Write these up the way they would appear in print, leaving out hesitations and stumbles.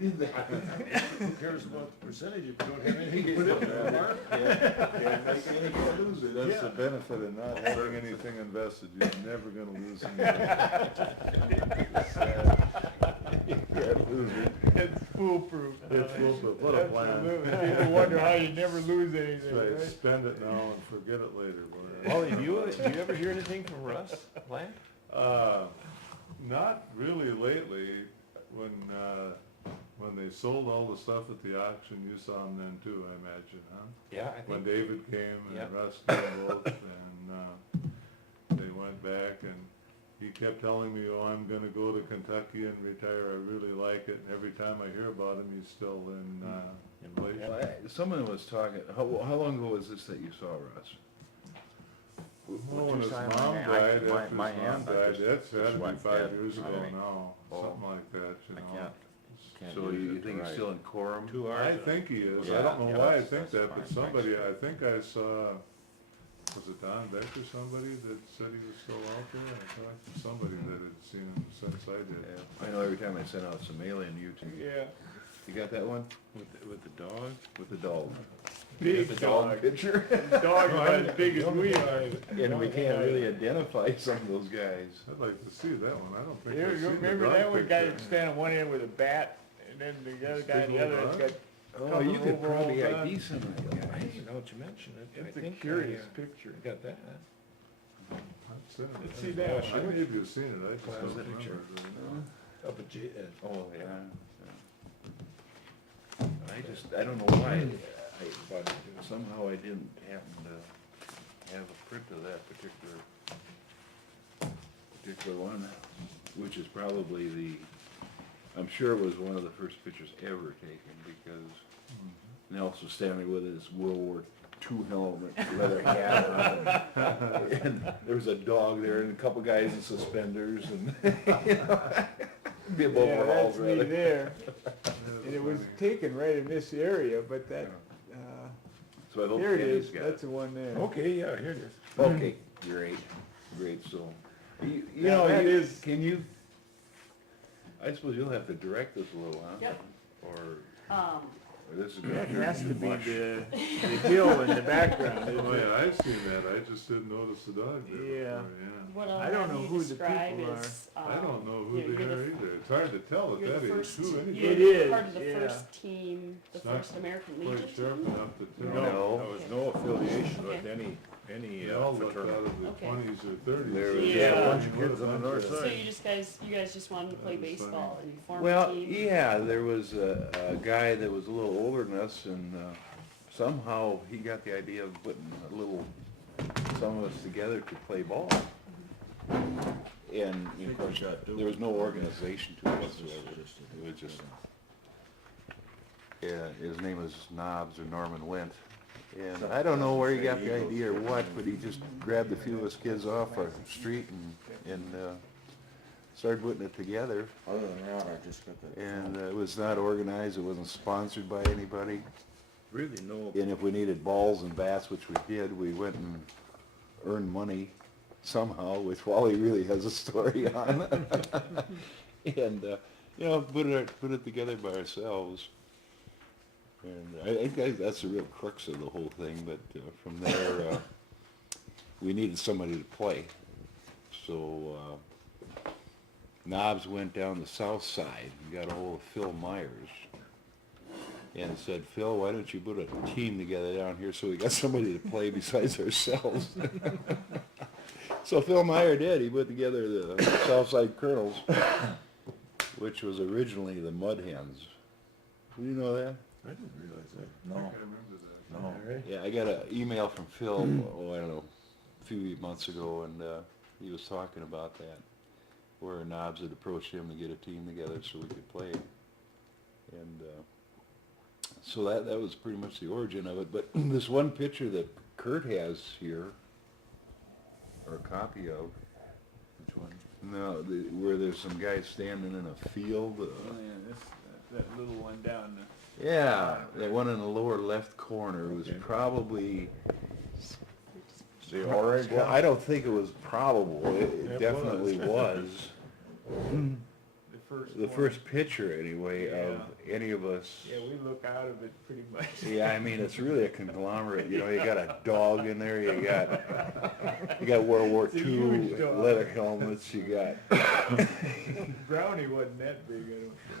Who cares about the percentage if you don't have anything to put in there, Mark? Can't make any lose it. That's the benefit of not having anything invested. You're never gonna lose anything. You can't lose it. It's foolproof. It's foolproof. What a plan. Absolutely. People wonder how you never lose anything, Right, right? spend it now and forget it later. boy. Wally, do you ever hear anything from Russ Land? Not really lately. When they sold all the stuff at the auction, you saw them then too, I imagine, huh? Yeah, I When think, David came and Yep. Russ came both, and they went back, and he kept telling me, oh, I'm gonna go to Kentucky and retire, I really like it, and every time I hear about him, he's still in Malaysia. Well, someone was talking, how long ago was this that you saw Russ? Well, when his time mom my- died, after his my mom aunt, I died, just- that's had just to be went 5 dead. years ago I mean, now, oh, something like that, you I know. can't So use you it think right. he's still in quorum? 2 hours. I think he is, I Yeah, don't know yeah, why I that's- think that's that, but fine. somebody, Thanks. I think I saw, was it Don Beck or somebody that said he was still out there? I talked to somebody that had seen him since I did. Yeah, I know every time I send out some mail in YouTube. Yeah, You got that one? With the dog? With the dog. big The dog. picture? Dog No, I about as didn't- big as the only we thing are. And we can't really identify some of those guys. I'd like to see that one, I don't think You I've seen the remember dog that one guy picture. that's standing on one end with a bat, and then the other This guy on big the other old that's got, Oh, you could Cover probably overall ID dog. some of the I guys. didn't know what you mentioned. I it's a think curious I picture. got that. I've seen it. Let's see that. I may have seen it, I just What was don't the picture? remember. Up at Oh, yeah. I don't know why, but somehow I didn't happen to have a print of that particular one, which is probably I'm sure it was one of the first pictures ever taken, because Nelson was standing with his World War II helmet, leather hat on, and there was a dog there and a couple guys in suspenders and, you know, bib Yeah, overalls that's me rather. there. And it was taken right in this area, but that, So I hope here it Kenny's is, got that's the one there. Okay, yeah, here it is. Okay, great, so, you Yeah, know, that is- can you, I suppose you'll have to direct this a little, huh? Yep. Or this is. That has to be the hill in the background, Oh, isn't it? yeah, I've seen that, I just didn't notice the dog there Yeah. before, What I'll I don't have know you who the describe people is, I don't know who you're they the are either, it's hard to tell at you're that the age, first, too, It anybody. is, part of the yeah. first team, the It's not first American quite Legion sharp team. enough to tell. No. There was no affiliation with Okay. any They all looked out fraternity. of the Okay. 20s or 30s. There was Yeah. a bunch of kids on the north So side. you guys just wanted to play That was funny. baseball and you formed a Well, team? yeah, there was a guy that was a little older than us, and somehow he got the idea of putting some of us together to play ball. And, of course, there was no organization to it whatsoever. It was just, yeah, his name was Knobs or Norman Went. And I don't know where he got the idea or what, but he just grabbed a few of us kids off our street and started putting it together. Other than that, I just got that. And it was not organized, it wasn't sponsored by anybody. Really no. And if we needed balls and bats, which we did, we went and earned money somehow, which Wally really has a story on. And, you know, put it together by ourselves. And I think that's the real crux of the whole thing, but from there, we needed somebody to play. So, Knobs went down the south side and got a hold of Phil Myers and said, Phil, why don't you put a team together down here so we got somebody to play besides ourselves? So Phil Meyer did. He put together the Southside Colonels, which was originally the Mud Hens. Did you know that? I didn't realize that. I No, remember that. no. All right. Yeah, I got an email from Phil, I don't know, a few months ago, and he was talking about that, where Knobs had approached him to get a team together so we could play. And so that was pretty much the origin of it. But this one picture that Kurt has here, or a copy of, Which one? no, where there's some guys standing in a field. Oh, yeah, that little one down there. Yeah, that one in the lower left corner was probably. The orange Well, one? I don't think it was probable, it It definitely was. The first the one. first picture anyway of any of us. Yeah, we look out of it pretty much. Yeah, I mean, it's really a conglomerate, you know, you got a dog in there, you got World War It's a II huge dog. leather helmets, you got, Brownie wasn't that big,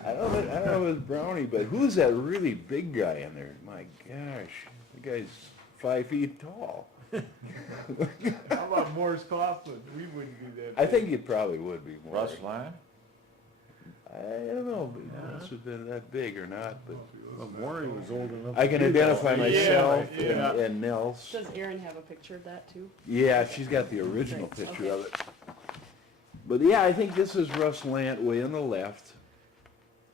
I don't think. I don't know if it's Brownie, but who's that really big guy in there? My gosh, the guy's 5 feet tall. How about Morris Coughlin? We wouldn't do that. I think it probably would be more. Russ Lyon? I don't know, if it must have been that big or not, but Well, Maury was old enough. I can to do that. identify myself yeah. and Nels. Does Erin have a picture of that too? Yeah, she's got the original Right, picture okay. of it. But yeah, I think this is Russ Lant way on the left,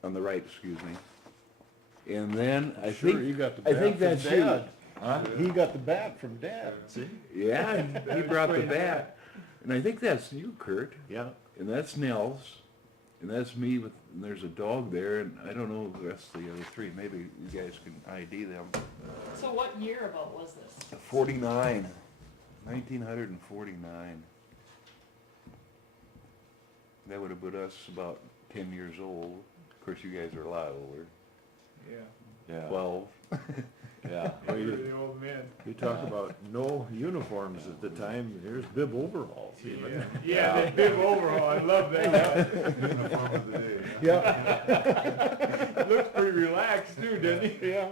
on the right, excuse me. And then I Sure, think, you got the I bat think from that's you. Dad. Huh? He got the bat from Dad. See? Yeah, he brought the bat. And I think that's you, Kurt. Yeah. And that's Nels. And that's me with, and there's a dog there, and I don't know the rest of the other three. Maybe you guys can ID them. So what year about was this? 49, 1949. That would have put us about 10 years old. Of course, you guys are a lot older. Yeah, Yeah. 12. Yeah. Well, we were you, the old men. you talk about no uniforms at the time, here's bib overalls even. Yeah, that bib overhaul, I love that. Uniform of the day. Yeah. Looks pretty relaxed too, doesn't he? Yeah.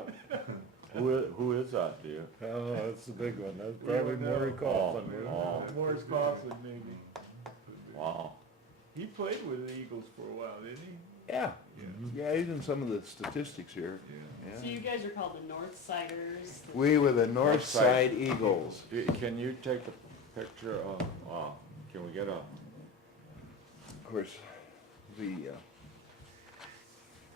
Who is that, do you? Oh, that's the big one, that's We probably would know. Maury Coughlin. Oh. Morris Coughlin, maybe. Wow. He played with the Eagles for a while, didn't he? Yeah. Yeah, he's in some of the statistics here. Yeah. So you guys are called the Northsiders. We were the Northside Eagles. Can you take a picture of, can we get a, Of course,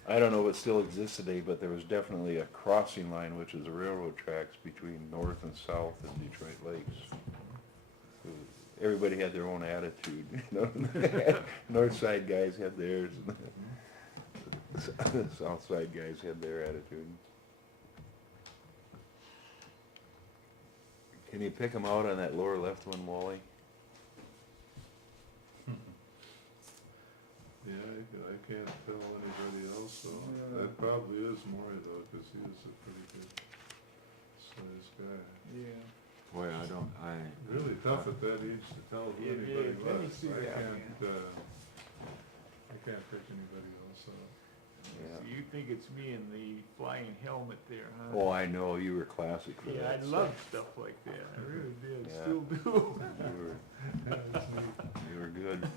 I don't know if it still exists today, but there was definitely a crossing line, which is the railroad tracks between north and south in Detroit Lakes. So everybody had their own attitude, you know. North side guys had theirs, and the south side guys had their attitude. Can you pick them out on that lower left one, Wally? Yeah, I can't tell anybody else, so that probably is Maury though, 'cause he is a pretty good sized guy. Yeah. boy, I Really tough at that age to tell who Yeah, anybody yeah, let me was. see I that can't pick anybody else out. Yeah. So you think it's me in the flying helmet there, huh? Oh, I know, you were classic for Yeah, that. I love stuff like that, I really did, Yeah. still do. You were good.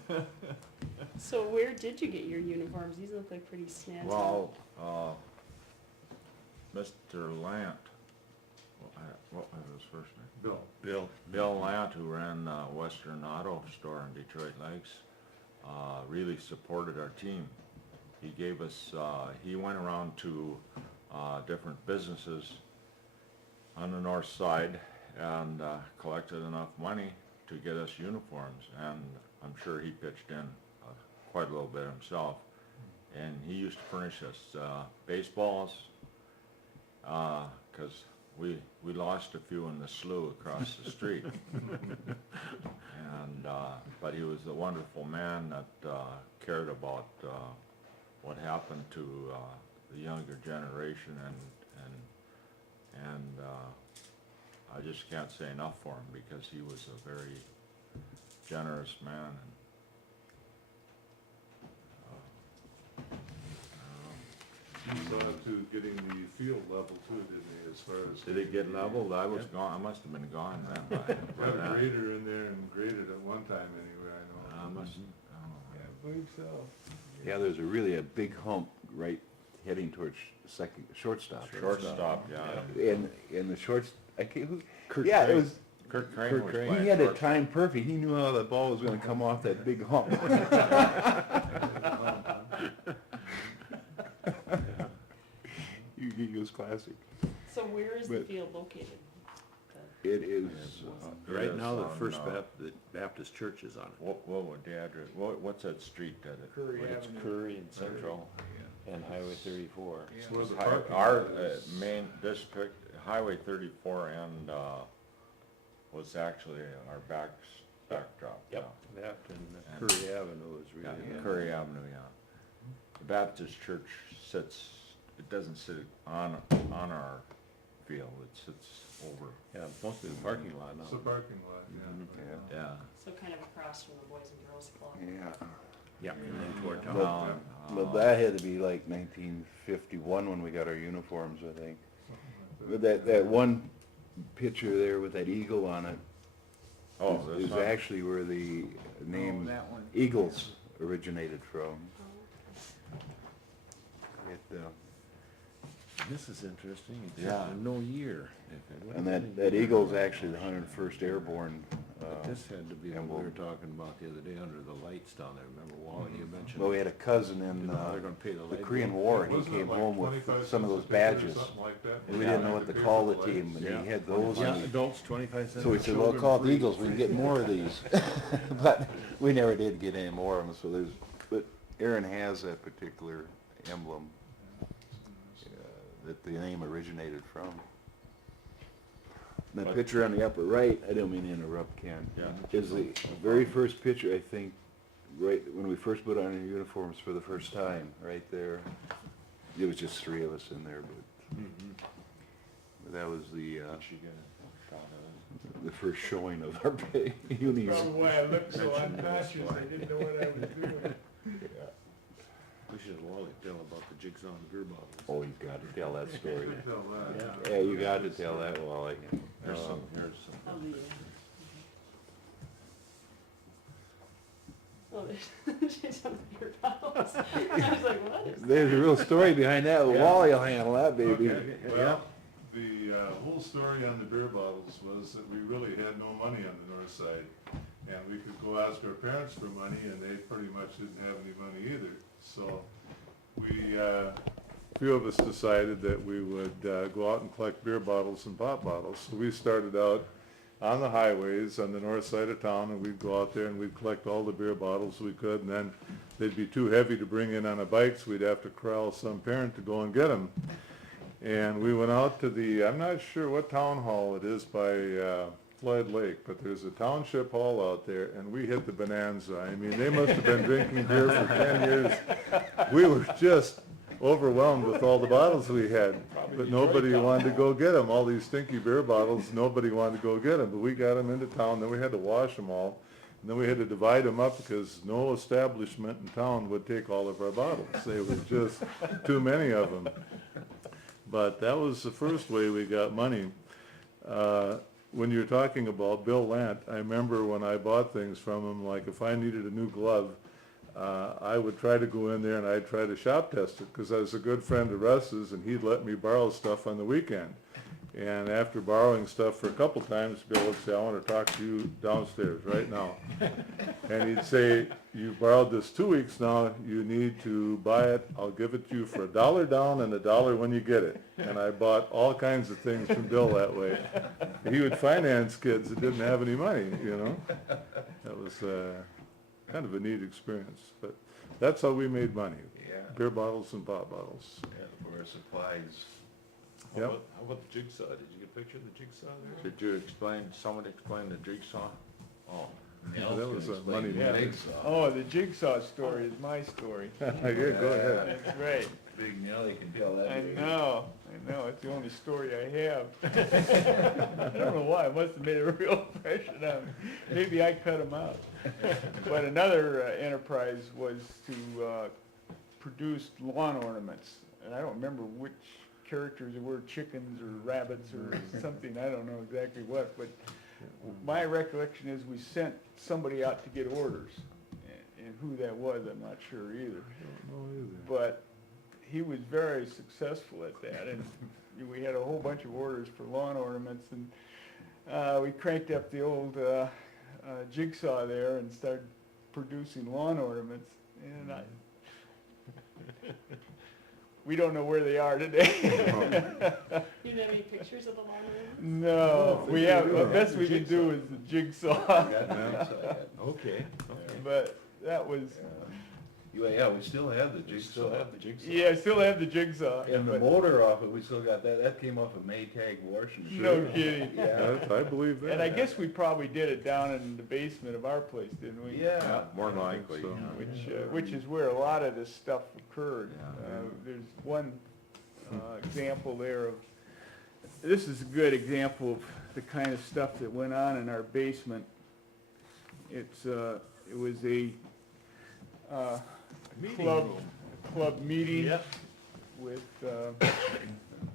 So where did you get your uniforms? These look like pretty snazzy. well, Mr. Lant, what was his first name? Bill. Bill Lant, who ran Western Auto Store in Detroit Lakes, really supported our team. He gave us, he went around to different businesses on the north side and collected enough money to get us uniforms, and I'm sure he pitched in quite a little bit himself. And he used to furnish us baseballs, because we lost a few in the slough across the street. And but he was a wonderful man that cared about what happened to the younger generation, and I just can't say enough for him, because he was a very generous man. He saw to getting the field level too, didn't he, as far as. Did it get leveled? I was gone, I must have been gone then. Got a grader in there and graded at one time anyway, I know. I must, Yeah, I believe so. Yeah, there's a big hump right heading towards shortstop. shortstop, yeah. In the shorts, I can't, who? Kurt Yeah, it Crane. was, Kurt Crane Kurt was Crane. playing he had it shortstop. timed perfect. He knew how the ball was gonna come off that big hump. He was classic. So where is the But- field located? It is, Right now, the Yes, First on, Baptist Church is on it. What would the address, what's that street that it? Curry what it's- Avenue. Curry and Central and Highway 34. Yeah. Where the Hi- parking Our lot is. main district, Highway 34 and, was actually our backdrop. Yep. That and And- Curry Avenue is Yeah, really. Curry Avenue, yeah. The Baptist church sits, it doesn't sit on our field, it sits over, Yeah, mostly the parking lot It's a now. parking lot, yeah. yeah. So kind of across from the Boys and Girls Club. Yeah. Yeah, and then toward town. But, but that had to be like 1951 when we got our uniforms, I think. But that one picture there with that eagle on it Oh, is that's not, actually where the name that one. Eagles originated from. Oh, It, This is interesting, it's Yeah. just no year. If it and would've that been- Eagle's actually the 101st Airborne. But this had to be what we emblem. were talking about the other day under the lights down there, remember Wally, you mentioned? Well, we had a cousin in They're gonna pay the the light Korean bill. War, and he Wasn't it came like home with 25 some of cents those a ticket or badges. something like that? And we Yeah. didn't know what to Pay call for the the team, lights. and Yeah. he had those. Yeah, and he- adults, 25 cents. So we said, well, call it the Eagles, we can get more of these. But we never did get any more of them, so but Aaron has that particular emblem that the name originated from. That But- picture on the upper right, I don't mean to interrupt, Ken, yeah. is the very first picture, I think, right when we first put on our uniforms for the first time, right there. It was just three of us in there, but that was the She got a shot of the first showing of our unis. Probably why I looked so unconscious, I didn't know what I was doing. We should have Wally tell about the jigsaw and beer bottles. Oh, you've got to tell that story. Tell that. Yeah, you got to tell that, Wally. Here's some, here's some. Oh, the, oh, there's some beer bottles. I was like, what is that? There's a real story behind that. Yeah. Wally will handle that, baby. Okay, well, the whole story on the beer bottles was that we really had no money on the north side. And we could go ask our parents for money, and they pretty much didn't have any money either. So we, a few of us decided that we would go out and collect beer bottles and pop bottles. So we started out on the highways on the north side of town, and we'd go out there and we'd collect all the beer bottles we could, and then they'd be too heavy to bring in on a bike, so we'd have to corral some parent to go and get them. And we went out to the, I'm not sure what town hall it is by Flood Lake, but there's a township hall out there, and we hit the bonanza. I mean, they must have been drinking beer for 10 years. We were just overwhelmed with all the bottles we had, but nobody wanted to go get them. All these stinky beer bottles, nobody wanted to go get them, but we got them into town, then we had to wash them all, and then we had to divide them up because no establishment in town would take all of our bottles. There was just too many of them. But that was the first way we got money. When you're talking about Bill Lant, I remember when I bought things from him, like if I needed a new glove, I would try to go in there and I'd try to shop test it, because I was a good friend of Russ's, and he'd let me borrow stuff on the weekend. And after borrowing stuff for a couple times, Bill would say, I want to talk to you downstairs right now. And he'd say, you borrowed this 2 weeks now, you need to buy it, I'll give it to you for $1 down and $1 when you get it. And I bought all kinds of things from Bill that way. He would finance kids that didn't have any money, you know. That was kind of a neat experience, but that's how we made money, Yeah, beer bottles and pop bottles. yeah, for our supplies. Yep. How about the jigsaw? Did you get a picture of the jigsaw there? Did you explain, someone explain the jigsaw? Oh, That was a money Yeah. maker. Oh, the jigsaw story is my story. Yeah, go ahead. That's right. Big Nelly can tell that. I know, it's the only story I have. I don't know why, it must have made a real impression on me. Maybe I cut them out. But another enterprise was to produce lawn ornaments, and I don't remember which characters there were, chickens or rabbits or something, I don't know exactly what, but my recollection is we sent somebody out to get orders, and who that was, I'm not sure either. But he was very successful at that, and we had a whole bunch of orders for lawn ornaments, and we cranked up the old jigsaw there and started producing lawn ornaments, and we don't know where they are today. You didn't have any pictures of the lawn ornaments? No, we have, the best we can do is the jigsaw. Okay, okay. But that was, Yeah, we still have the We still jigsaw. have the jigsaw. Yeah, I still have the jigsaw. And the but- motor off it, we still got that, that came off a Maytag washing machine. No kidding. Yeah, I believe that. And I guess we probably did it down in the basement of our place, didn't we? yeah. More than I think likely, so. yeah. Which is where a lot of this stuff occurred. Yeah. There's one example there of, this is a good example of the kind of stuff that went on in our basement. It was a Meeting club, room. club meeting Yep. with a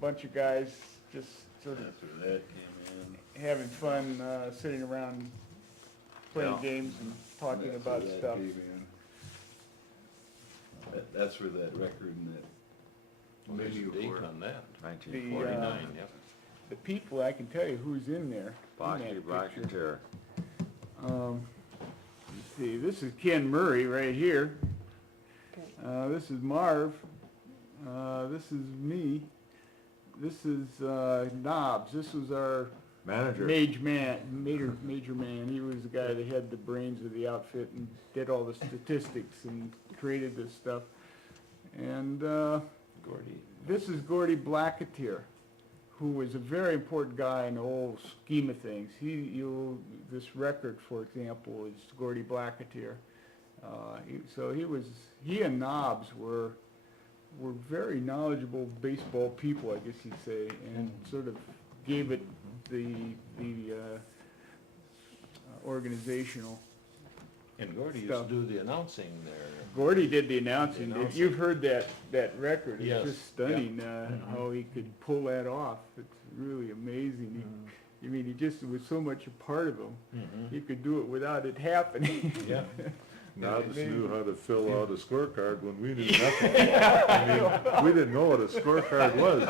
bunch of guys just sort of That's where that came in. having fun, sitting around playing Yeah. games and talking That's about where that stuff. came in. That's where that record and that. Well, there's a menu date for- on that. 1949. Yep. The people, I can tell you who's in there. in that Black and picture. Terry. Let's see, this is Ken Murray right here. Okay. This is Marv. This is me. This is Knobs. This was our Manager. major man. He was the guy that had the brains of the outfit and did all the statistics and created this stuff. And Gordy. this is Gordy Blacketeer, who was a very important guy in the whole scheme of things. This record, for example, is Gordy Blacketeer. He and Knobs were very knowledgeable baseball people, I guess you'd say, and sort of gave it the organizational. And Gordy used Stuff. to do the announcing there. Gordy did the announcing. The If you've heard that record, it's Yes. just stunning how he could pull that off. It's really amazing. He just was so much a part of him. Mhm. He could do it without it happening. Yeah. Nobs knew how to fill out a scorecard when we knew nothing. I mean, we didn't know what a scorecard was.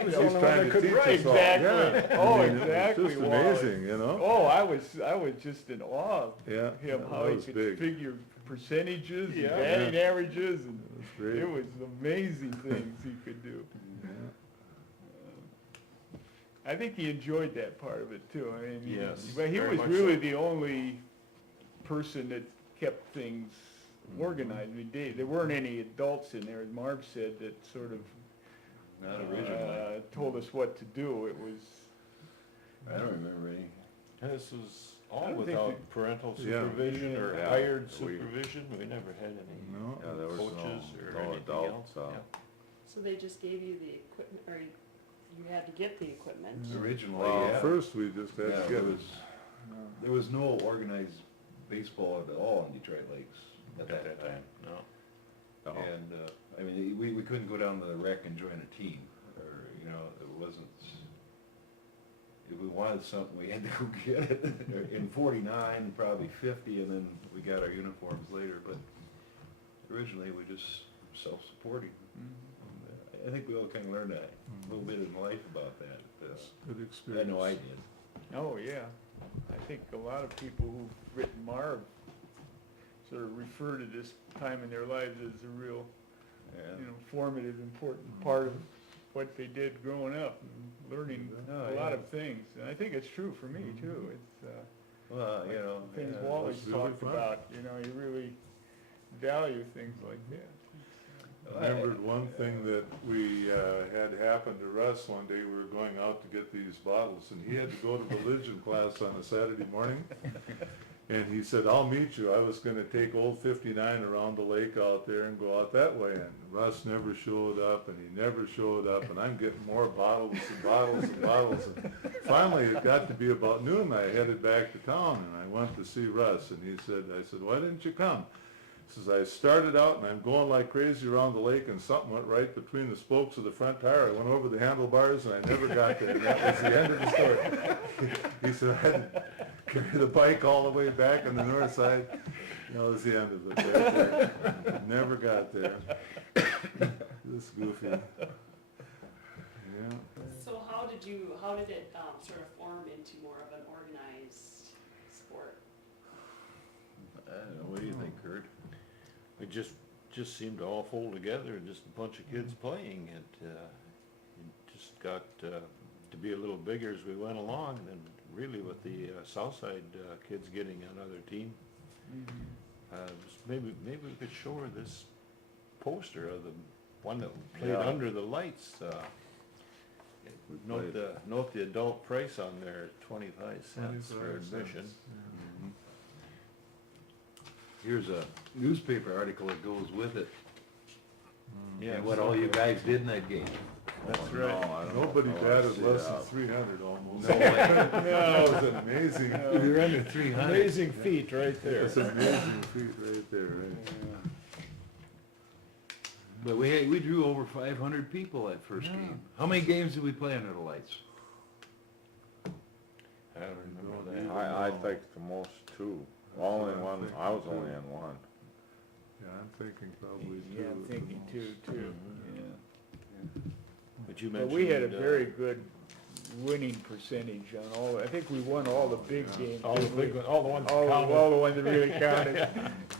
He was just trying to teach us all. Exactly. Yeah. Oh, I mean, exactly, It's just Wally. amazing, you know? Oh, I was just in awe of Yeah. him, that how he was could big. figure percentages and Yeah. batting averages, and That's great. it was amazing things he could do. Yeah. I think he enjoyed that part of it too. I mean, Yes, but he very was much really so. the only person that kept things organized. I mean, there weren't any adults in there, as Marv said, that sort of Not originally. told us what to do. It was, I don't remember any. And this was I all don't think without parental Yeah. supervision or Yeah. hired We- supervision. We never had any No. Yeah, there was coaches or no anything adult, else. so. So they just gave you the equipment, or you had to get the equipment? Originally, Well, yeah. first we just had Yeah, to there get it. was, there was no organized baseball at all in Detroit Lakes at At that time. No. No. And, I mean, we couldn't go down to the rec and join a team, or, you know, it wasn't, if we wanted something, we had to go get it. In 49, probably 50, and then we got our uniforms later, but originally we just self-supporting. I think we all kind of learned a little bit in life about that. Good I experience. know I did. oh yeah. I think a lot of people who've written Marv sort of refer to this time in their lives as a real, Yeah. formative, important part of what they did growing up and learning Oh, a lot yeah. of things. And I think it's true for me too. It's, Well, you know. things yeah, Wally's that's really talked fun. about, you really value things like that. I remembered one thing that we had happen to Russ one day. We were going out to get these bottles, and he had to go to religion class on a Saturday morning. And he said, "I'll meet you." I was going to take Old 59 around the lake out there and go out that way. And Russ never showed up, and he never showed up. And I'm getting more bottles and bottles and bottles. And finally, it got to be about noon. I headed back to town, and I went to see Russ. And he said, I said, "Why didn't you come?" He says, "I started out and I'm going like crazy around the lake, and something went right between the spokes of the front tire. I went over the handlebars and I never got there." And that was the end of the story. He said, "I had to carry the bike all the way back on the north side." That was the end of it right there. Never got there. This goofy. Yeah. So how did it sort of form into more of an organized sport? I don't know, what do you think, Kurt? It just seemed to all fold together, just a bunch of kids playing. It just got to be a little bigger as we went along, and really with the Southside kids getting another team. maybe we could show her this poster of the one that played Yeah. under the lights. Note the adult price on there, 25 cents for 25 admission. cents, yeah. Here's a newspaper article that goes with it, Yeah, and what all you guys did in that game. That's Oh, right. no, I don't Nobody know. batted See less than that. 300 almost. No way. That was amazing. You're under 300. Amazing feat right there. That's an amazing feat right there, right? But we drew over 500 people that first game. How many games did we play under the lights? I don't remember that. I think the most two. Only one, I was only in one. Yeah, I'm thinking probably two. Yeah, I'm at the thinking most. too. But you But mentioned. we had a very good winning percentage on all, I think we won all the big games. All the big ones, all the ones that All counted. the ones that really counted,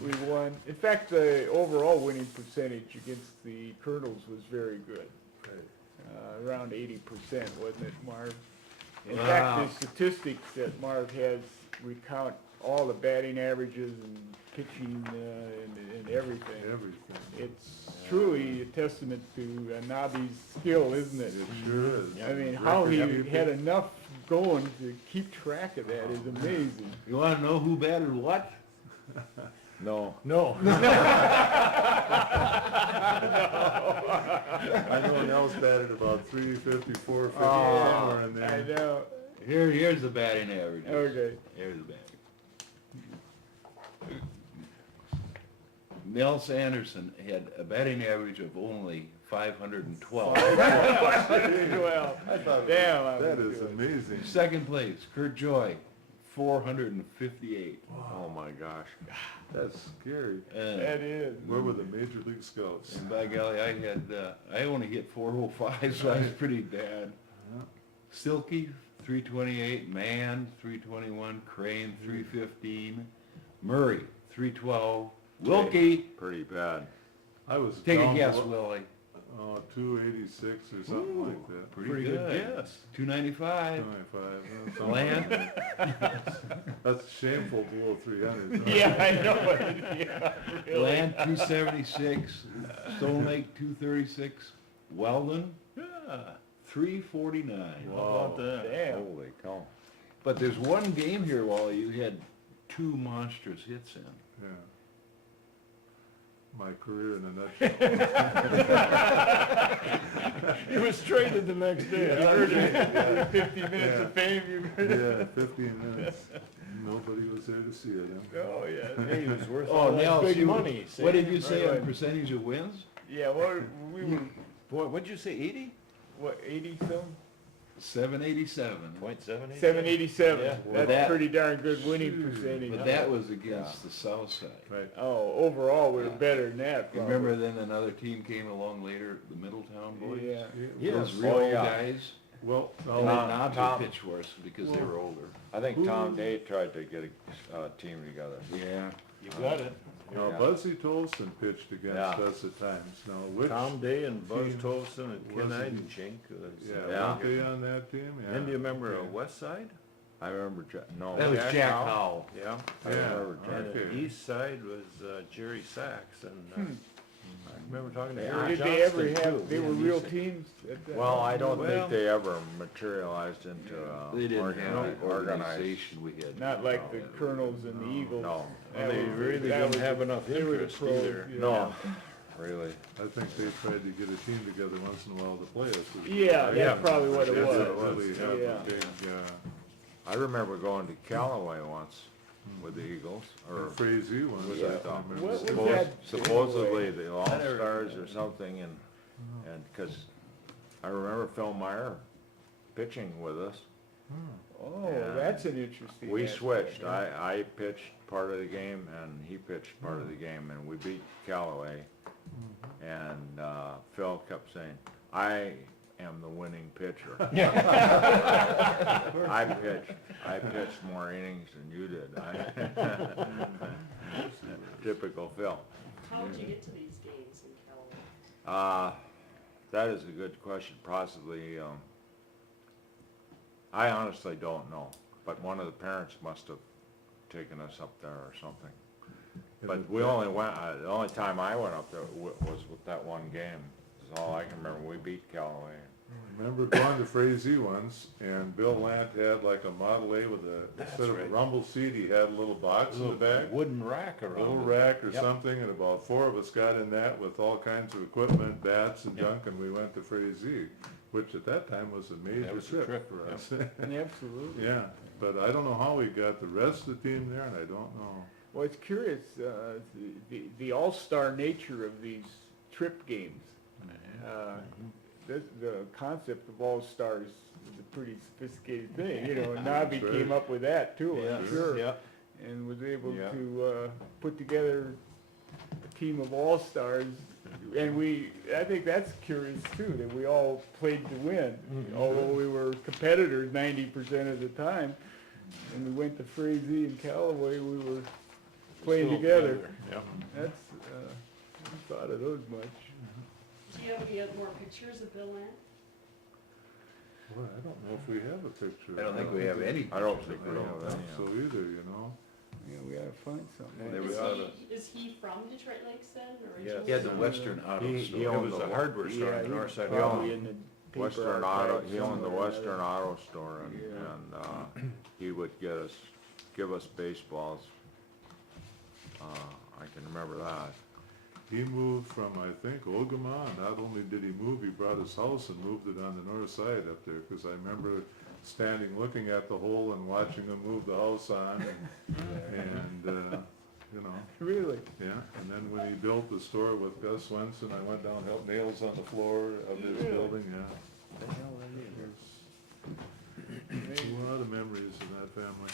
we won. In fact, the overall winning percentage against the Colonels was very good, Right. around 80%, wasn't it, Marv? In Wow. fact, the statistics that Marv has recount all the batting averages and pitching, and everything. Everything. It's truly a testament to Nabi's skill, isn't it? It sure is. I mean, how he Record had keeping. enough going to keep track of that is amazing. You wanna know who batted what? No. No. I know Nels batted about 350, 450, Oh, somewhere in I there. know, Here's the batting average. okay. Here's the batting. Nell Sanderson had a batting average of only 512. Well, I thought, damn, I that was is good. amazing. Second place, Kurt Joy, 458. Oh, my gosh. That's scary. That is. Where were the major league scouts? And by golly, I only hit 405, so I was pretty bad. Yeah. Silky, 328, Mann, 321, Crane, 315, Murray, 312, Wilkie, Pretty bad. I was take a down guess, below- Willie. 286 or something like that. Pretty good guess. 295. 25. Land, That's shameful below 300. Yeah, I know it, yeah, really. Land 276, Stone Lake 236, Weldon 349. How about that? Damn. Holy cow. But there's one game here, Wally, you had two monstrous hits in. Yeah. My career in a nutshell. He was traded the next day. I heard it. 50 minutes of fame, you Yeah, 15 minutes. Nobody was there to see it. Huh? Oh, yeah. Hey, he was worth Oh, all Nels, that big you- money. What did you say Right. on percentage of wins? Yeah, well, we were, Boy, what'd you say, 80? what, 80 some? 787. .78? 787. Yeah. Well, that- That's pretty darn good winning Shoot. percentage. But that was against the south side. Right. Oh, overall, we were Yeah. better than that, You probably. remember then another team came along later, the Middletown boys? Yeah. Those Yes. real Oh, old yeah. guys. Well, And then I'll- Knobs Tom- would pitch for us because they were older. I think Tom Day tried to get a team together. Yeah. You got it. now Yeah. Buzzy Tolson pitched against Yeah. us at times. Now, which, Tom Day and Buzz team Tolson and Ken was he? Eidenchink. yeah, Yeah. weren't they on that team? Yeah. And do you remember Okay. West Side? I remember, no. That was Jack Howell. Howell. Yeah. I Yeah. remember Jack. And Okay. the East Side was Jerry Sachs, and I remember talking to Yeah. Eric Did they ever Johnston, have, too. they were real teams at that? Well, I don't Well- think they ever materialized into They didn't have organized. the organization we had. Not like the Colonels and the Eagles. No, And they That was- really that didn't was- have enough they were the interest pros, either. yeah. no, really. I think they tried to get a team together once in a while to play us. Yeah, Yeah. that's probably what it That's was. what really had Yeah. the big, I remember going to Callaway once with the Eagles, or Frazee one. was I it, remember. What was suppos- that supposedly the never All-Stars or something, and, cause I remember Phil Meyer pitching with us. Oh, Yeah. that's an interesting. We aspect, switched, yeah. I pitched part of the game and he pitched part of the game, and we beat Callaway. And, Phil kept saying, I am the winning pitcher. I pitched more innings than you did. Typical Phil. How did you get to these games in Callaway? That is a good question, possibly, I honestly don't know, but one of the parents must have taken us up there or something. But we only went, the only time I went up there was with that one game, is all I can remember, we beat Callaway. I remember going to Frazee once, and Bill Lant had like a Model A with instead of a right. rumble seat, he had a little box in the back. Wooden rack A around little it. rack or Yep. something, and about 4 of us got in that with all kinds of equipment, bats and Yep. junk, and we went to Frazee, which at that time was a major was a trip trip, for yep. us. Absolutely. Yeah, but I don't know how we got the rest of the team there, and I don't know. Well, it's curious, the all-star nature of these trip games. The concept of all-stars is a pretty sophisticated thing, you know, and Nabi That's came right. up with that too, I'm sure. Yeah. And was able Yeah. to, put together a team of all-stars. And I think that's curious too, that we all played to win, although we were competitors 90% of the time. When we went to Frazee and Callaway, we were playing Still together. Yep. That's, I thought of those much. Do you have any other more pictures of Bill Lant? Boy, I don't know if we have a picture. I don't think we have any. I don't think we I know don't that, think so either, you know? Yeah, we gotta find something. There we Is are. is he from Detroit Lakes then, Yeah, originally? he had the Western Auto He Store. It owned was the a hardware store Yeah, on the he north side. was of probably town. in the paper Western Auto, archives he owned the somewhere or Western another. Auto Store, Yeah. and he would give us baseballs. I can remember that. He moved from, I think, Ogama, and not only did he move, he brought his house and moved it on the north side up there, because I remember standing, looking at the hole and watching him move the house on, and, you know, Really? yeah. And then when he built the store with Gus Swenson, I went down, helped nails on the floor of his Really? building, yeah. The hell There's a lot of memories in that family.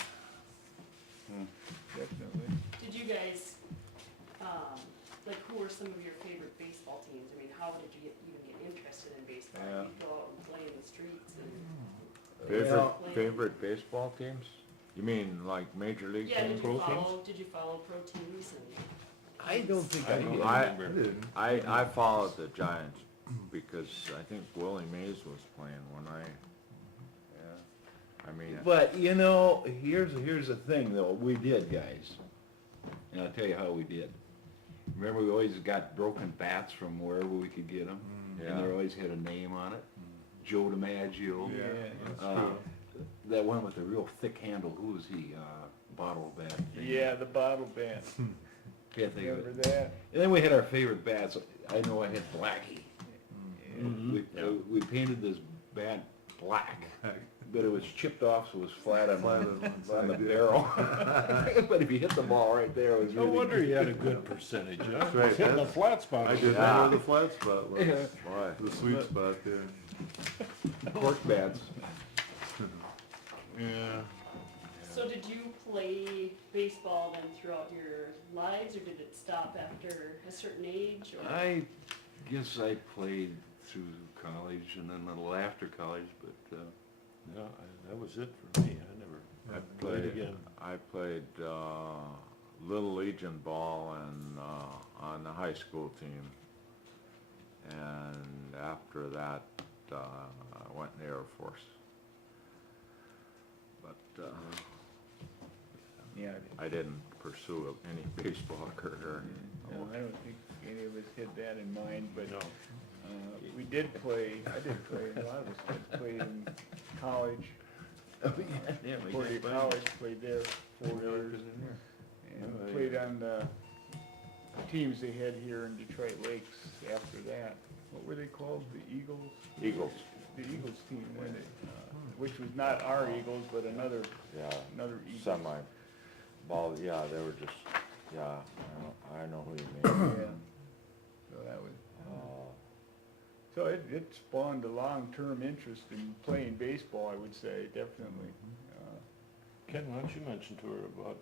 Definitely. Did you guys, like, who were some of your favorite baseball teams? I mean, how did you even get interested in baseball? Yeah. You go out and play in the streets and, Favorite, Well- favorite baseball teams? You mean like Major League yeah, teams? did you follow pro teams and? I don't think I did. I- I didn't. I followed the Giants, because I think Willie Mays was playing when I mean, But, you know, here's the thing though, we did, guys. And I'll tell you how we did. Remember, we always got broken bats from wherever we could get them? Yeah. And they always had a name on it. Joe DiMaggio. Yeah, That's Uh, true. That one with the real thick handle, who was he? Bottle bat. thing. Yeah, the bottle bat. Can't think of Remember it. that? And then we had our favorite bats. I know I had Blackie. And we painted this bat black, but it was chipped off, so it was flat on Flat on one on the side, yeah. barrel. But if you hit the ball right there, it was No really. wonder he had a good percentage, huh? That's right, Hitting the that's- flat spot. I didn't Yeah. know where the flat spot was, Yeah. boy, the sweet spot there. Cork bats. Yeah. So did you play baseball then throughout your lives, or did it stop after a certain age, or? I guess I played through college and then a little after college, but, Yeah, that was it for me. I never played again. I played, Little Legion ball and, on the high school team. And after that, I went in the Air Force. But, Yeah. I didn't pursue any baseball career. No, I don't think any of us had that in mind, but, No. we did play, I did play, a lot of us did play in college. yeah, we Before got college, played there 4 years. And played on the teams they had here in Detroit Lakes after that. What were they called? The Eagles? Eagles, The Eagles team, when it, which was not our Eagles, but another yeah, Eagles. ball, yeah, they were just, yeah, I know who you mean. Yeah. So that was, Uh, so it spawned a long-term interest in playing baseball, I would say, definitely. Ken, why don't you mention to her about,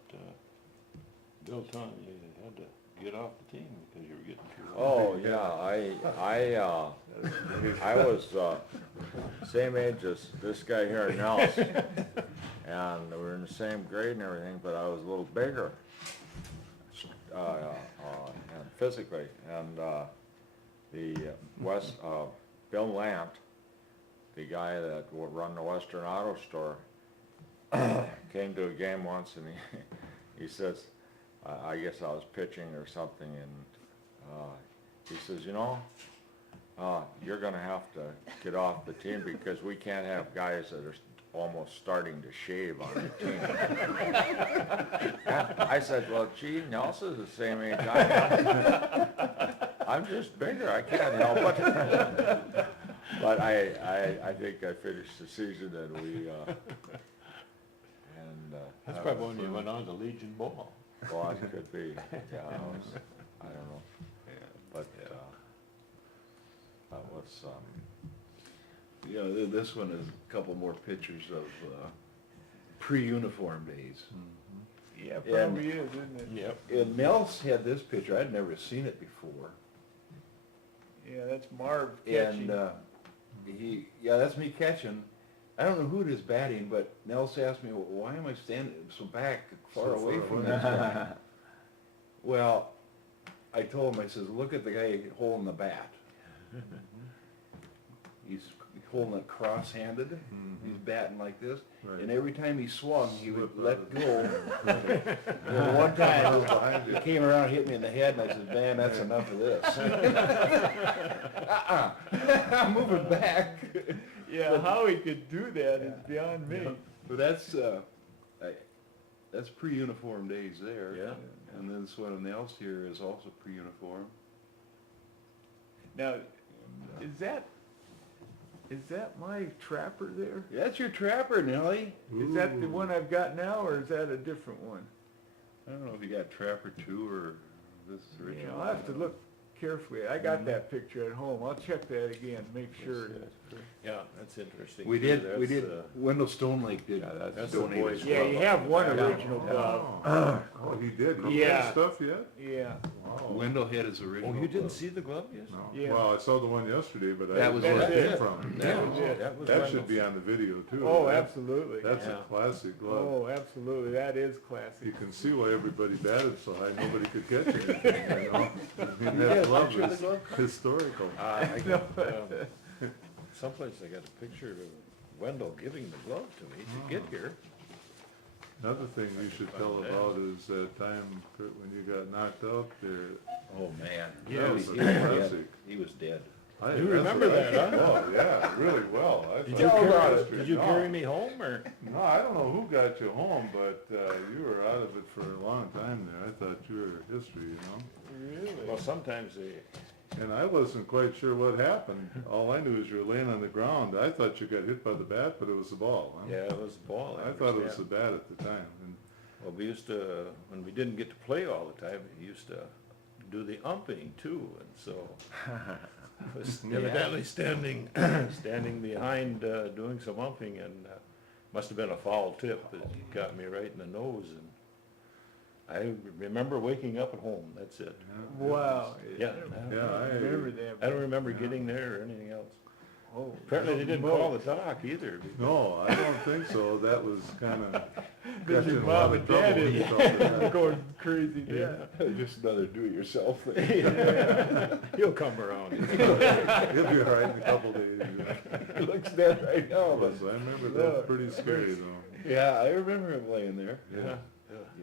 Bill telling you you had to get off the team because you were getting too old? Oh, yeah, I was, same age as this guy here, Nels. And we were in the same grade and everything, but I was a little bigger, and physically. And, Bill Lant, the guy that would run the Western Auto Store, came to a game once and he says, I guess I was pitching or something, and he says, you're gonna have to get off the team because we can't have guys that are almost starting to shave on the team. I said, well, gee, Nelson's the same age I am. I'm just bigger, I can't help it. But I think I finished the season and we, That's probably when you went on to Legion Ball. well, it could be, yeah, I don't know. But, that was, You know, this one is a couple more pictures of, pre-uniform days. Yeah, probably is, isn't it? Yep. And Nels had this picture, I'd never seen it before. Yeah, that's Marv catching. And, that's me catching. I don't know who it is batting, but Nels asked me, well, why am I standing so back, far away from this guy? Well, I told him, I says, look at the guy holding the bat. He's holding it cross-handed, he's batting like this, Right. and every time he swung, he would Slip let go. And one time, he came around, hit me in the head, and I said, man, that's enough of this. I'm moving back. Yeah, how he could do that is beyond me. But that's pre-uniform days there. Yeah. And then this one else here is also pre-uniform. Now, is that my trapper there? That's your trapper, Nellie. Is that the one I've got now, or is that a different one? I don't know if you got trapper 2 or this is Yeah, original. I'll have to look carefully. I got that picture at home. I'll check that again, make sure. Yeah, that's interesting. We too. did, That's, Wendell Stone Lake did that's the donate boys' his Yeah, glove. you have one Yeah. original glove. Oh, he did, he Yeah. had stuff yet? Yeah, Wow. Wendell had his original. Oh, you didn't glove. see the glove yet? No. Yeah. Well, I saw the one yesterday, but I That didn't was know where it. it came from. that was it. That was That Wendell's. should be on the video too. Oh, That- absolutely. That's a Yeah. classic glove. Oh, absolutely. That is You classic. can see why everybody batted so high, nobody could catch anything, you know? I mean, You got that a glove picture of the is glove? historical. I got, someplace I got a picture of Wendell giving the glove to me to get here. Another thing you should tell about is that time, Kurt, when you got knocked out there. Oh, man. Yeah, He was was a classic. dead. He was dead. You remember that, huh? Oh, yeah, really well. I Did thought you was carry, history. did you No. carry me home, or? No, I don't know who got you home, but, you were out of it for a long time there. I thought you were history, you know? Really? Well, sometimes they, And I wasn't quite sure what happened. All I knew is you were laying on the ground. I thought you got hit by the bat, but it was the ball, huh? yeah, it was the ball. I thought it was the understand. bat at the time. And Well, we used to, when we didn't get to play all the time, we used to do the umping too, and so I was evidently standing behind, doing some umping, and must have been a foul tip that got me right in the nose, and I remember waking up at home, that's it. Wow. Yeah. Yeah, I remember that. I don't remember getting there or anything else. Oh. Apparently they didn't call the dock either. No, I don't think so. That was kind of. Because your mom and dad is going crazy, yeah. Just another do-it-yourself thing. He'll come around. He'll be all right in a couple days. He looks dead right now, but, I remember that pretty scary though. yeah, I remember him laying there. Yeah.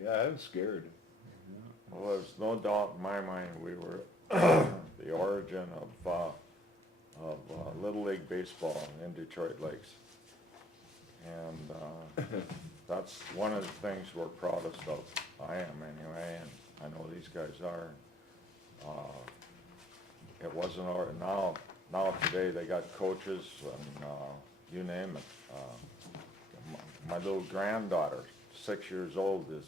Yeah, I was scared. well, there's no doubt in my mind we were the origin of Little League Baseball in Detroit Lakes. And that's one of the things we're proudest of. I am anyway, and I know these guys are. It wasn't, now today they got coaches and you name it. My little granddaughter, 6 years old, is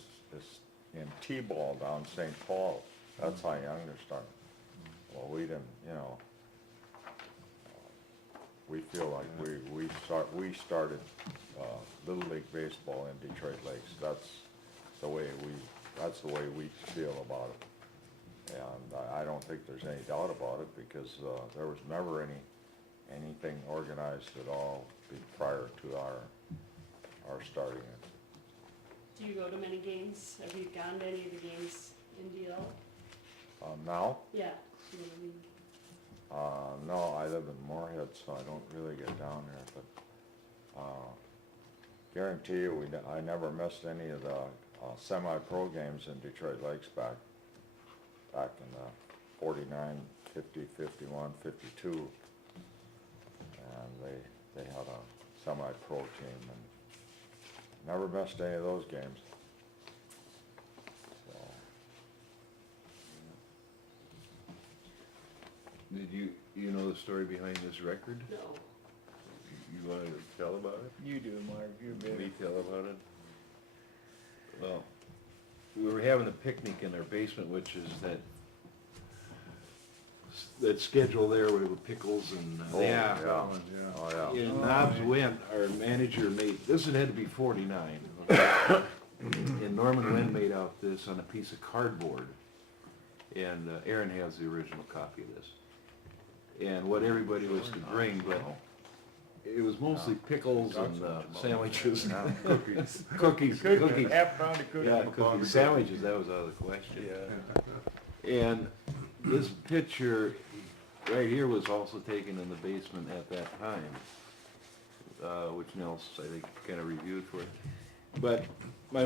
in T-ball down St. Paul. That's how young they're starting. Well, we didn't, we feel like we started Little League Baseball in Detroit Lakes. That's the way we feel about it. And I don't think there's any doubt about it because there was never anything organized at all prior to our starting it. Do you go to many games? Have you gone to any of the games in DL? Now, Yeah. you know what I mean? no, I live in Moorhead, so I don't really get down there, but, guarantee you, I never missed any of the, semi-pro games in Detroit Lakes back in 49, 50, 51, 52. And they had a semi-pro team and never missed any of those games. So, Did you know the story behind this record? No. You wanted to tell about it? You do, Mark, you're better. Me tell about it? Well, we were having a picnic in our basement, which is that schedule there with pickles and. Oh, yeah. Yeah. Oh, yeah. And Knobs went, our manager made, this had to be 49. Okay? And Norman Wynn made out this on a piece of cardboard. And Aaron has the original copy of this. And what everybody was to bring, but it was mostly pickles and sandwiches. Cookies. Cookies. Half pound of cookies. Yeah, cookies, sandwiches, that was out of the question. And this picture right here was also taken in the basement at that time, which Nels, I think, kind of reviewed for it. But our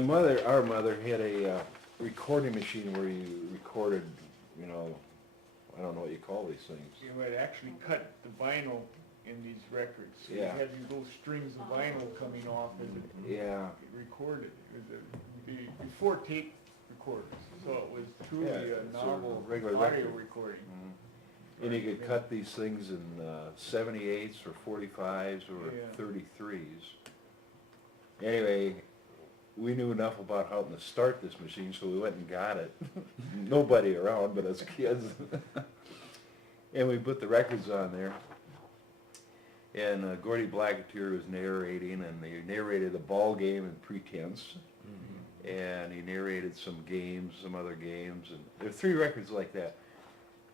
mother had a recording machine where you recorded, I don't know what you call these things. You would actually cut the vinyl in these records. So you Yeah. had these little strings of vinyl coming off and Yeah. it recorded. It was before tape recorders, so it was truly Yeah, a sort of novel a regular audio record. recording. And you could cut these things in 78s or 45s or Yeah. 33s. Anyway, we knew enough about how to start this machine, so we went and got it. Nobody around but us kids. And we put the records on there. And Gordy Blacketeer was narrating, and he narrated a ball game in Pretense. And he narrated some games, some other games, and there are 3 records like that.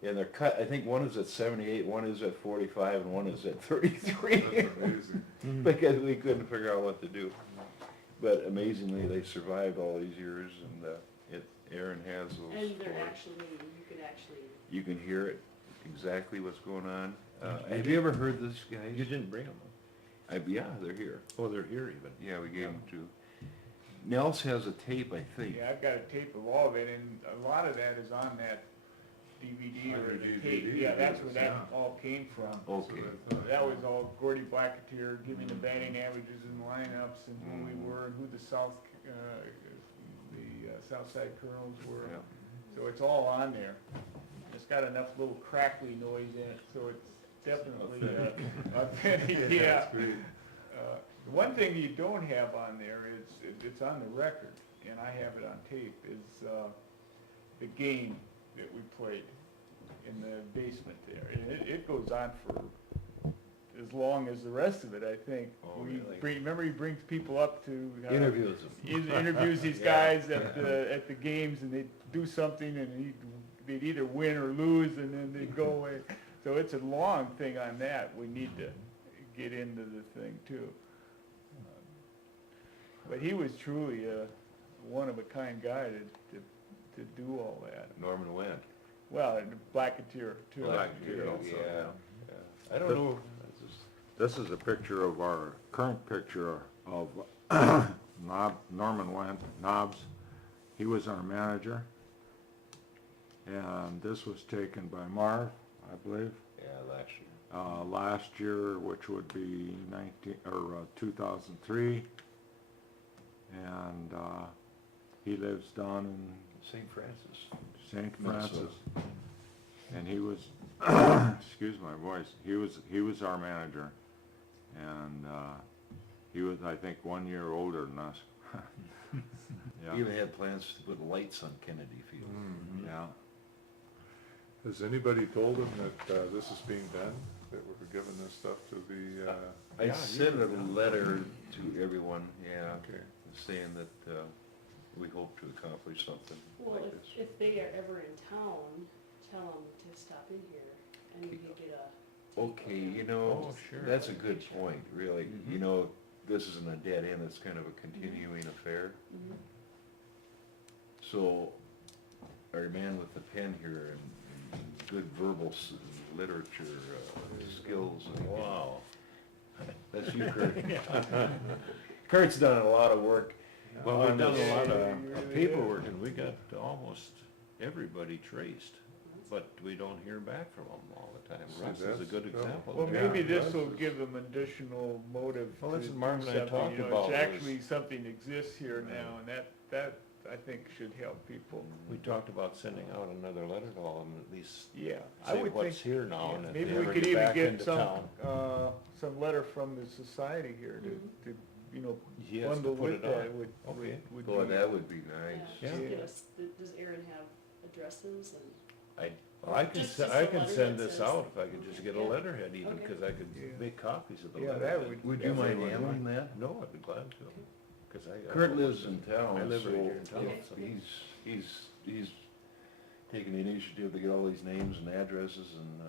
And they're cut, I think one is at 78, one is at 45, and one is at 33. Amazing. Because we couldn't figure out what to do. But amazingly, they survived all these years, and Aaron has those. And they're stories. actually, you could actually, You can hear it, exactly what's going on. Have you ever heard this, guys? You didn't bring them? Yeah, they're here. Oh, they're here even. Yeah, we gave them to. Nels has a tape, I think. Yeah, I've got a tape of all of it, and a lot of that is on that DVD On or your the DVD, tape. Yeah, that's where that yeah. all came from. Okay. That was all Gordy Blacketeer giving the batting averages and lineups and who we were and who the Southside Colonels were. Yeah. So it's all on there. It's got enough little crackly noise in it, so it's definitely authentic, yeah. That's great. The one thing you don't have on there is, it's on the record, and I have it on tape, is the game that we played in the basement there. And it goes on for as long as the rest of it, I think. Oh, We really? remember he brings people up to. Interviews them. He interviews these guys at the games, and they'd do something, and they'd either win or lose, and then they'd go away. So it's a long thing on that. We need to get into the thing too. But he was truly a one-of-a-kind guy to do all that. Norman Wynn. Well, and Blacketeer too. Blacketeer, also, yeah. I don't know. This is a picture of our current picture of Norman Went, Knobs. He was our manager. And this was taken by Marv, I believe, Yeah, last year. last year, which would be 2003. And he lives down in St. Francis. St. Minnesota. Francis. And he was, excuse my voice, he was our manager. And he was, I think, 1 year older than us. He Yeah, even had plans to put lights on Kennedy Field. yeah. Has anybody told him that this is being done, that we're giving this stuff to the, I sent a letter to everyone, yeah, okay. saying that we hope to accomplish something well, like this. if they are ever in town, tell them to stop in here and we could get a. Okay, you know, Oh, sure. that's a good point, really. Mhm. You know, this isn't a dead end, it's kind of a continuing affair. Mhm. So, our man with the pen here and good verbal literature skills. Wow. That's you, Kurt. Kurt's done a lot of work. Well, we've done a lot Yeah, of you really paperwork and we got almost everybody traced, but we don't hear back from them all the time. See, Russ is a that's good the trouble. example. Well, Yeah, maybe this Russ will is- give them additional motive Well, to that's do what Marv and I something, talked you know, about it's was- actually something exists here now, and that, I think should help people. We talked about sending out another letter to all of them, at least Yeah, I say would what's think, here now, yeah, and if maybe they we ever could get even back get into town. some letter from the society here to, you know, He has to bundle put with it on. that would, Okay. would Boy, be. that would be Yeah, nice. just Yeah. get us, does Aaron have addresses and? Well, I can, Just I a can letter send that this says- out if I could just get a Yeah. letterhead even, Okay. cause I could Yeah. make copies of the Yeah, that letterhead. Would you If mind anyone handling would. that? No, I'd be glad to, cause I got. Kurt lives in town, I live right so here in town, Okay. so. he's taken the initiative to get all these names and addresses and,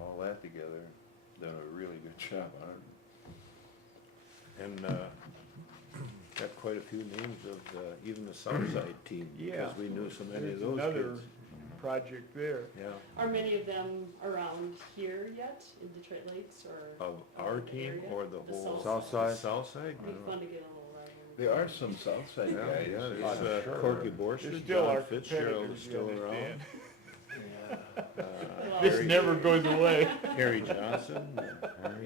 all that together. Done a really good job on it. And, got quite a few names of, even the Southside team, Yeah. because we knew so many of There's those another kids. project there. Yeah, Are many of them around here yet, in Detroit Lakes, or? of our team area? or the The whole? South The South side? It'd be fun to get a little rivalry. There are some Southside Yeah, guys. yeah, there's, I'm sure. Corky They're Borchers, still our John Fitzgerald competitors, is you still around. understand. Well, This Harry- never goes away. Harry Johnson,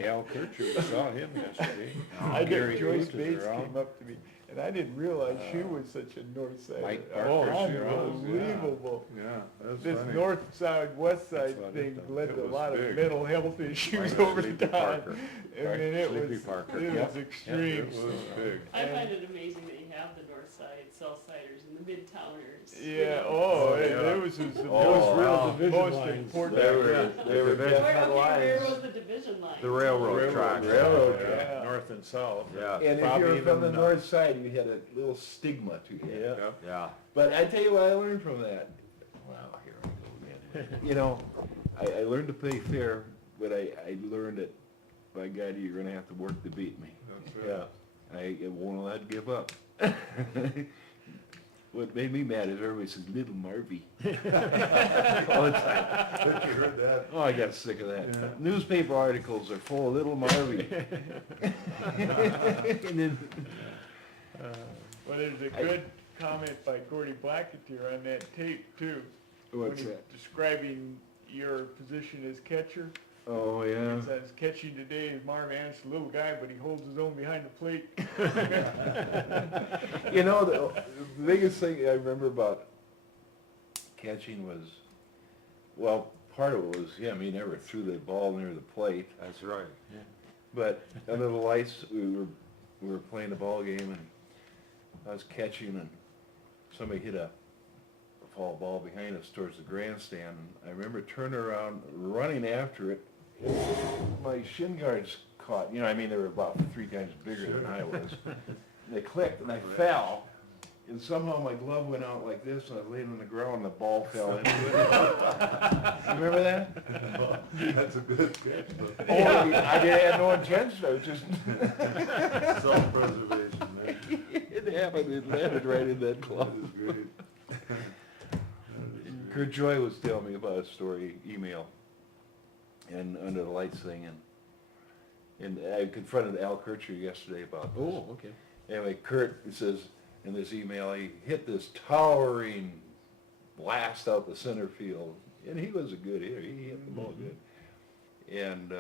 Al Kircher, we saw him yesterday. I Gary did, Joyce Booth is Bates around. came up to me, and I didn't realize she was such a north sider. Mike Oh, Parker's around, unbelievable. Yeah, that's This funny. north side, west side That's what thing it led it to a was lot of big. mental health issues Mike over Sleepy time. Parker. I mean, it Sleepy was, Parker. it Yeah. was extreme. It was big. I find it amazing that you have the north side, south siders, and the mid-towners. you Yeah, know. oh, yeah. it was the Oh, wow. most important. They were Where, definite okay, where lines. was the division line? The railroad tracks. Railroad Yeah, track. north and south. Yeah. And if you Probably were from the even, north side, you had a little stigma to you. Yeah. Yep. Yeah, But I tell you what I learned from that. Wow, here we go again. You know, I learned to play fair, but I learned that, by God, you're gonna have to work to beat me. That's right. Yeah, I won't allow to give up. What made me mad is everybody says, "Little Marvy." All the time. Bet you heard that. Oh, I got sick of that. Newspaper articles are full of Little Marvy. And then, Well, there's a good comment by Gordy Blacketeer on that tape too. what's when he- that? Describing your position as catcher. Oh, yeah. It says catching today is Marv Ann's a little guy, but he holds his own behind the plate. You know, the biggest thing I remember about catching was, well, part of it was him. He never threw the ball near the plate. that's right. But under the lights, we were playing the ball game, and I was catching, and somebody hit a foul ball behind us towards the grandstand. And I remember turning around, running after it. My shin guards caught. You know, I mean, they were about 3 times bigger than I was. They clicked, and I fell. And somehow my glove went out like this, and I laid on the ground, and the ball fell into it. You remember that? That's a good catch, but Oh, I had no intention. I was just. self-preservation, there. It happened. It landed right in that That glove. is great. Kurt Joy was telling me about a story, email, and under the lights thing, and I confronted Al Kircher yesterday about this. Oh, okay. Anyway, Kurt, he says in this email, he hit this towering blast out the center field, and he was a good hitter. He hit the ball good. And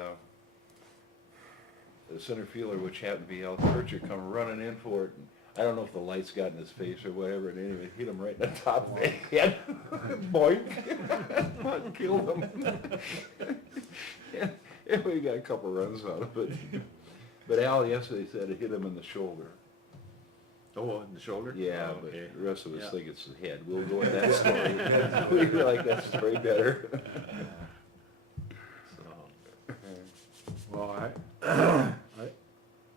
the center fielder, which happened to be Al Kircher, come running in for it. And I don't know if the lights got in his face or whatever, and anyway, hit him right in the top of the head. Boink. Killed him. And we got a couple runs out of it. But Al yesterday said it hit him in the shoulder. Oh, in the shoulder? Yeah, Oh, but okay. the rest of us Yeah. think it's the head. We'll go with that story. We like that story better. So, Well,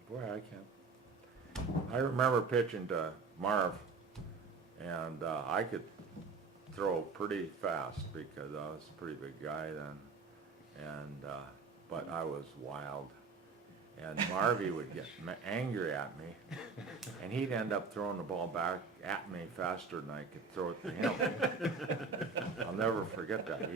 boy, I can't. I remember pitching to Marv, and I could throw pretty fast because I was a pretty big guy then, and but I was wild. And Marvy would get angry at me, and he'd end up throwing the ball back at me faster than I could throw it to him. I'll never forget that.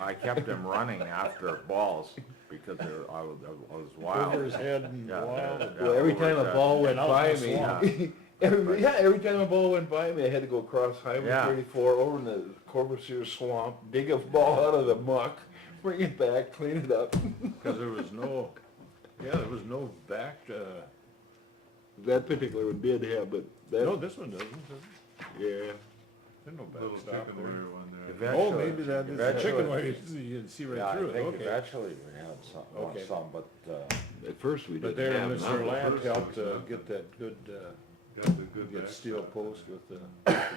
I kept him running after balls because I was wild. over his head and Yeah, wild. yeah, Well, every over time a that. ball went And out by in the me, swamp. Every time a ball went by me, I had to go across Highway Yeah. 34 over in the Corbusier swamp, dig a ball out of the muck, bring it back, clean it up. Cause there was no, yeah, there was no back, That particular one did have, but no, that, this one doesn't, yeah. there's no Little backstop chicken there. wire one there. Oh, Eventually- maybe that is the eventually- chicken wire, you can see Yeah, right through I it, think okay. eventually we had some, Okay. but, At first we But didn't there, have Mr. none. Land First helped, there was get that good, Got the good get steel backstop. post with the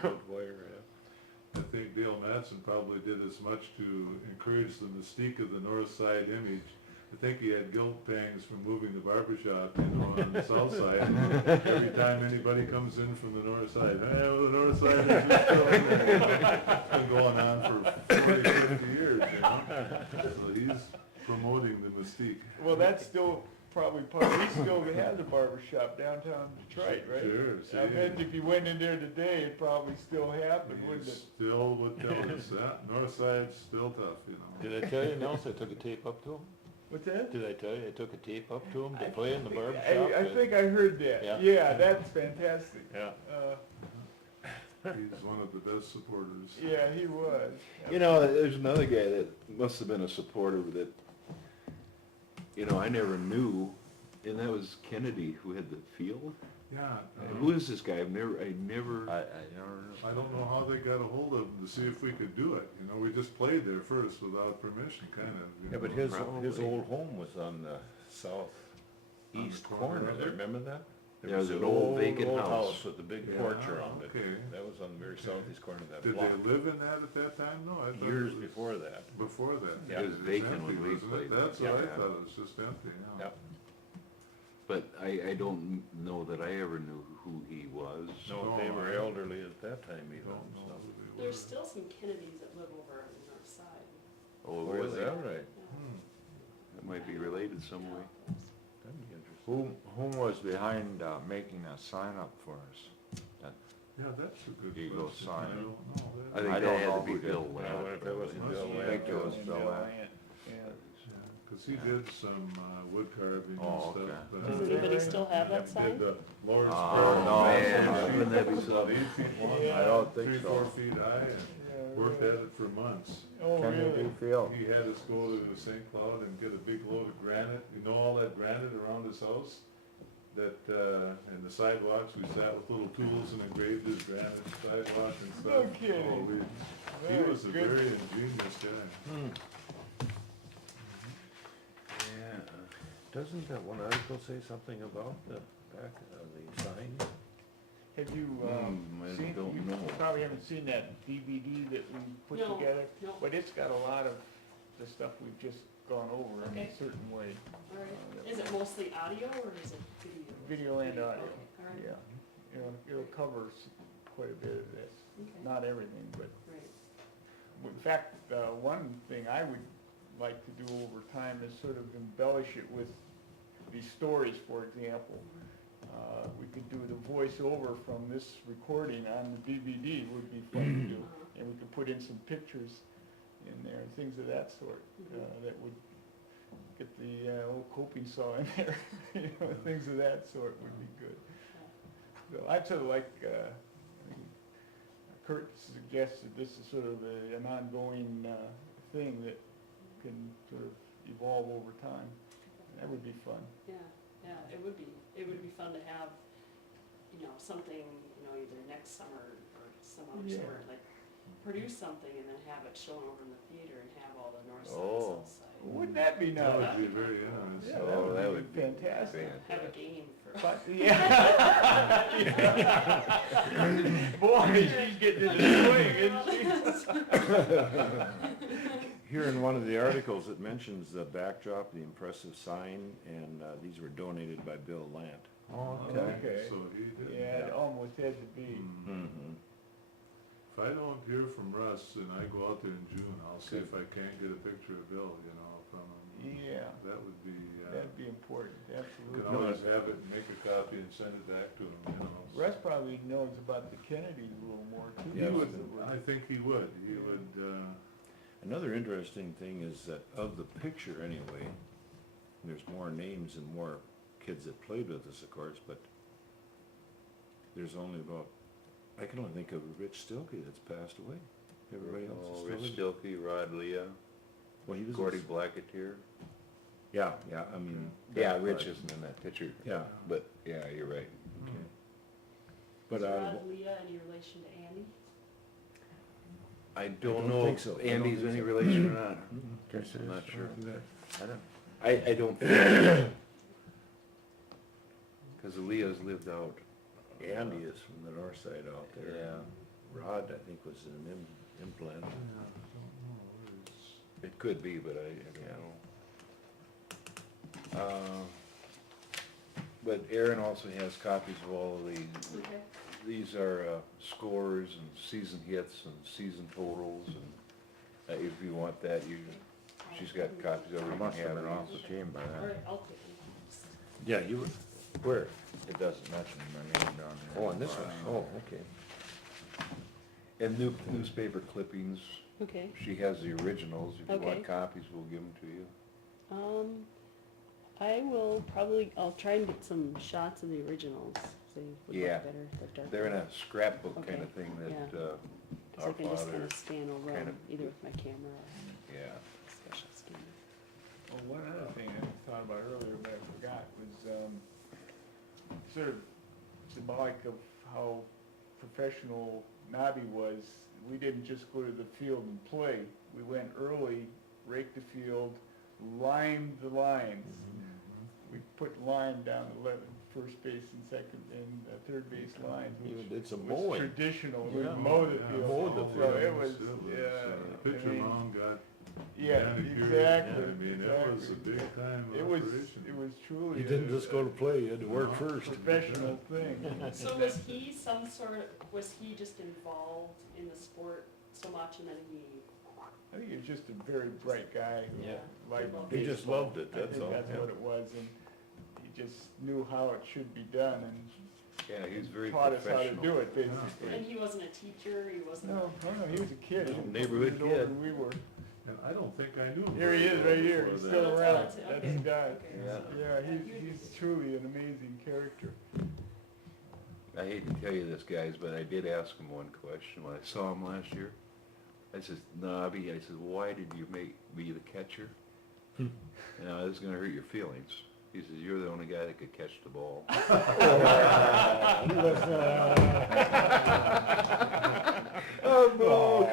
good wire, yeah. I think Dale Madsen probably did as much to encourage the mystique of the North Side image. I think he had guilt pangs from moving the barber shop, on the south side. Every time anybody comes in from the north side, hey, well, the north side is just still in there. It's been going on for 40, 50 years, So he's promoting the mystique. Well, that's still probably part, we still have the barber shop downtown Detroit, right? Sure, I see. bet if you went in there today, it probably still happened, He wouldn't it? still would tell us that, north side's still tough, Did I tell you, Nelson, I took a tape up to him? What's that? Did I tell you, I took a tape up to him I to play in the think- barber shop? I think I heard that, Yeah. yeah, that's fantastic. Yeah. He's one of the best supporters. Yeah, he was. You know, there's another guy that must have been a supporter that, I never knew, and that was Kennedy, who had the field. Yeah. Who is this guy? I never, I don't know how they got a hold of him to see if we could do it, we just played there first without permission, kind of. Yeah, but his Probably. old home was on the southeast On the corner corner, there? remember that? Yeah, it was an old vacant old house. with a big Yeah, porch around it. okay. That was on the very southeast corner of that Did block. they live in that at that time? No, I thought. Years it was before that. Before that. Yeah. It was vacant empty, when we wasn't it? played. That's what I Yeah. thought, it was just empty, yeah. Yep. But I don't know that I ever knew who he was. No, they were elderly at that time even, Don't know so. who they There's were. still some Kennedys that live over on the north side. Oh, Oh, is really? that right? Hmm. That might be related some way. That'd be interesting. who was behind, making that sign up for us? Yeah, that's a good Eagle question. sign. I don't know. I think I that don't had know to be who did Bill it. I Ladd. wonder if that wasn't Bill I Land. think it was And Bill Ladd. Yeah. Cause he did some, wood carving and Oh, stuff. okay. Does anybody still have that Did sign? the Lord's Oh, Prayer. no, man, wouldn't that be About something? 8 feet long. Yeah. I don't think 3, so. 4 feet high, and Yeah, worked really. at it for months. Oh, Kennedy really? Field. He had us go to St. Cloud and get a big load of granite, all that granite around his house? That, in the sidewalks, we sat with little tools and engraved his granite sidewalk and stuff. No kidding. Oh, he Very was a good. very ingenious guy. Yeah, doesn't that one article say something about the back of the sign? Have you, I seen, don't you know. probably haven't seen that DVD that we put No, together? no. But it's got a lot of the stuff we've just gone over in a Okay. certain way. Alright, is it mostly audio or is it video? Video and audio, Okay, alright, yeah. It'll cover quite a bit of this, okay, not everything, but right. in fact, one thing I would like to do over time is sort of embellish it with these stories, for example. We could do the voiceover from this recording on the DVD would be fun to do. And we could put in some pictures in there, things of that sort, that would get the old coping saw in there. Things of that sort would be good. So I'd sort of like, Kurt suggested this is sort of an ongoing thing that can sort of evolve over time. That would be fun. Yeah, it would be fun to have, something, either next summer or some other Yeah. summer, like produce something and then have it shown over in the theater and have all the north side, Oh. south side. Wouldn't that be That nice? would be very interesting. Yeah, Oh, that would be fantastic. Have a game for. But, yeah. Boy, she's getting in the swing, isn't she? Here in one of the articles, it mentions the backdrop, the impressive sign, and these were donated by Bill Lant. Oh, Okay. So he did. Yeah, it almost had to be. Hmm. Mm-hmm. If I don't hear from Russ and I go out there in June, I'll see if I can't get a picture of Bill, from him. Yeah, That would be, that'd be important, you absolutely. can always have it and make a copy and send it back to him, Russ probably knows about the Kennedys a little more too. He would, possibly. I think he would, Another interesting thing is that of the picture anyway, there's more names and more kids that played with us, of course, but there's only about, I can only think of Rich Stilke that's passed away. Everybody else is Oh, still Rich living. Stilke, Rod Leah, Well, he was. Gordy Blacketeer. Yeah, I mean. Yeah, that Rich part. isn't in that picture. Yeah. But, yeah, you're right. Okay. Is But, Rod Leah any relation to Annie? I don't don't know think if so. I don't Andy's think any so. relation or not. Okay. I'm not sure. I don't. I don't think. Cause Leah's lived out. Andy is from the north side out there. Yeah, Rod, I think, was an implant. it could be, but I don't know. But Aaron also has copies of all of these. Okay. These are scores and season hits and season totals, and if you want that, she's got copies of it. I You must can have have been it. off the team by All then. right, I'll take it. Yeah, you were, where? It doesn't mention my name down here. Oh, on this one? Oh, okay. And newspaper clippings, Okay. she has the originals. If you Okay. want copies, we'll give them to you. I will probably, I'll try and get some shots of the originals, so you would Yeah. look better, the dark. They're in a scrapbook Okay, kind of thing that, Cause I our can just father, kind of scan over kind them, of- either with my camera or yeah. special scanner. Well, one other thing I thought about earlier, but I forgot, was, sort of symbolic of how professional Nobby was. We didn't just go to the field and play. We went early, raked the field, limed the lines. We put lime down the first base and second and third base lines, Even which did some was mowing. traditional. We Yeah. mowed the Yeah, field. mowed the So it field. was, It yeah. Pitcher I mean, mound got Yeah, manicured. exactly. I mean, it was a exactly. big time It was, operation. it was truly. You didn't a- just go to play, you had to work No. first. Professional thing. So was he some sort, was he just involved in the sport so much and then he, I think he was just a very bright guy who Yeah. liked Loved He just baseball. loved it, I that's think all. that's yeah. what it was, and he just knew how it should be done and Yeah, he's very taught us how to professional. do it, basically. and he wasn't a teacher, he wasn't. No, he was a kid. He was a couple Neighborhood years older kid. than we were. And I don't think I knew him. Here he very is, well right here, before he's that. still That's around, what I'd that's say. the guy. Okay. Yeah. Yeah, he's truly an amazing character. I hate to tell you this, guys, but I did ask him one question when I saw him last year. I said, Nobby, I said, why did you make me the catcher? You know, this is gonna hurt your feelings. He says, you're the only guy that could catch the ball. Oh, no.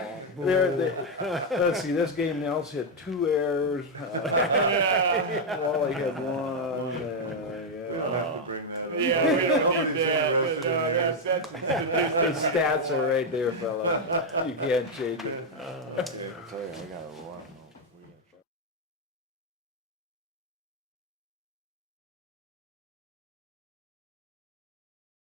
Let's see, this game, Nels hit 2 errors. Wally had 1, We don't have to bring that up. Yeah, we don't Nobody's need that, interested no, in that's this. The stats are right there, fella. You can't change it. I tell you, I got a lot,